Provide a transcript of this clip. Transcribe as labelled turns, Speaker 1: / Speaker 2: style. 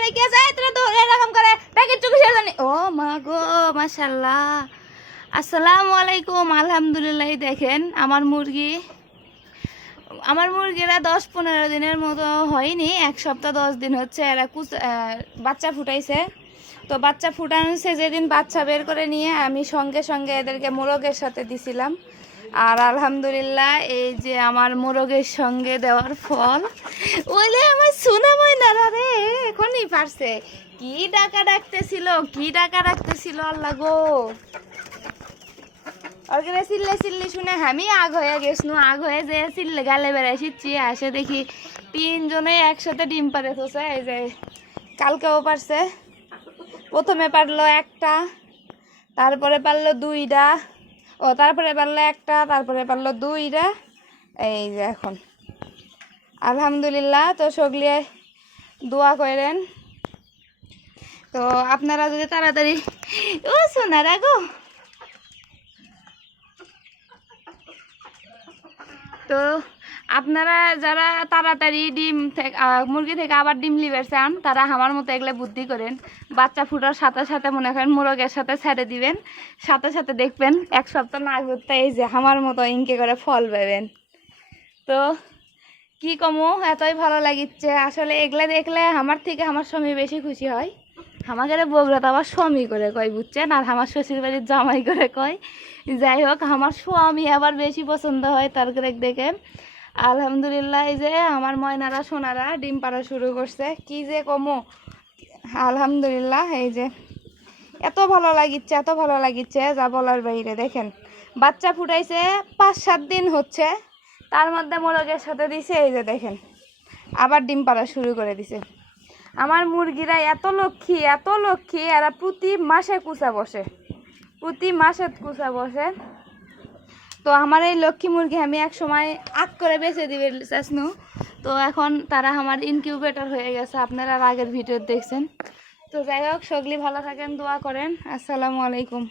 Speaker 1: তোরা ধরে এরকম করে চুকে ও মা গো মাশাল্লাহ আসসালামু আলাইকুম, আলহামদুলিল্লাহ, দেখেন আমার মুরগি। আমার মুরগিরা দশ পনেরো দিনের মতো হয়নি, এক সপ্তাহ দশ দিন হচ্ছে এরা কুচ বাচ্চা ফুটাইছে। তো বাচ্চা ফুটানোছে যেদিন বাচ্চা বের করে নিয়ে আমি সঙ্গে সঙ্গে এদেরকে মোরগের সাথে দিছিলাম। আর আলহামদুলিল্লাহ, এই যে আমার মোরগের সঙ্গে দেওয়ার ফল। ওলে আমার সোনা ময়নারা রে, এখনই পারছে। কি ডাকা ডাকতেছিল, কি ডাকা ডাকতেছিল, আল্লাহ গো। ওরকে চিল্লে চিল্লি শুনে আমি আগ হয়ে গেছনু, আগ হয়ে যে চিল্লে গালে বেড়াইছি আসে দেখি তিনজনে একসাথে ডিম পারে থোছে এই যে কালকেও পারছে। প্রথমে পারল একটা, তারপরে পারল দুইটা। ও, তারপরে পারল একটা, তারপরে পারল দুইটা। এই যে এখন। আলহামদুলিল্লাহ, তো সগলিয়ে দোয়া করেন। তো আপনারা যদি তাড়াতাড়ি ও, সোনারা গো। তো আপনারা যারা তাড়াতাড়ি ডিম থেকে মুরগি থেকে আবার ডিম লিবার চান, তারা আমার মতো এগুলো বুদ্ধি করেন। বাচ্চা ফুটার সাথে সাথে মনে করেন মোরগের সাথে ছেড়ে দিবেন। সাথে সাথে দেখবেন এক সপ্তাহ না ঘুরতে এই যে আমার মতো ইনকে করে ফল পাবেন। তো কি কমো, এতই ভালো লাগিচ্ছে। আসলে এগুলা দেখলে আমার থেকে আমার স্বামী বেশি খুশি হয়। আমাকে বগুড়া তো আবার স্বামী করে কয়, বুঝছেন? আর আমার শ্বশুর বাড়ির জামাই করে কয়। যাই হোক, আমার স্বামী আবার বেশি পছন্দ হয় তার দেখে। আলহামদুলিল্লাহ, এই যে আমার ময়নারা, সোনারা ডিম পাড়া শুরু করছে। কি যে কমো? আলহামদুলিল্লাহ, এই যে এত ভালো লাগিচ্ছে, এত ভালো লাগিচ্ছে, যা বলার বাইরে, দেখেন। বাচ্চা ফুটাইছে, পাঁচ সাত দিন হচ্ছে, তার মধ্যে মোরগের সাথে দিছে, এই যে দেখেন, আবার ডিম পাড়া শুরু করে দিছে। আমার মুরগিরা এত লক্ষ্মী এত লক্ষ্মী, এরা প্রতি মাসে কুচা বসে, প্রতি মাসে কুচা বসে। তো আমার এই লক্ষ্মী মুরগি আমি এক সময় আগ করে বেঁচে দিবে চাষনু তো এখন তারা আমার ইনকিউবেটর হয়ে গেছে, আপনারা আগের ভিডিও দেখছেন। তো যাই হোক, সগলি ভালো থাকেন, দোয়া করেন। আসসালামু আলাইকুম।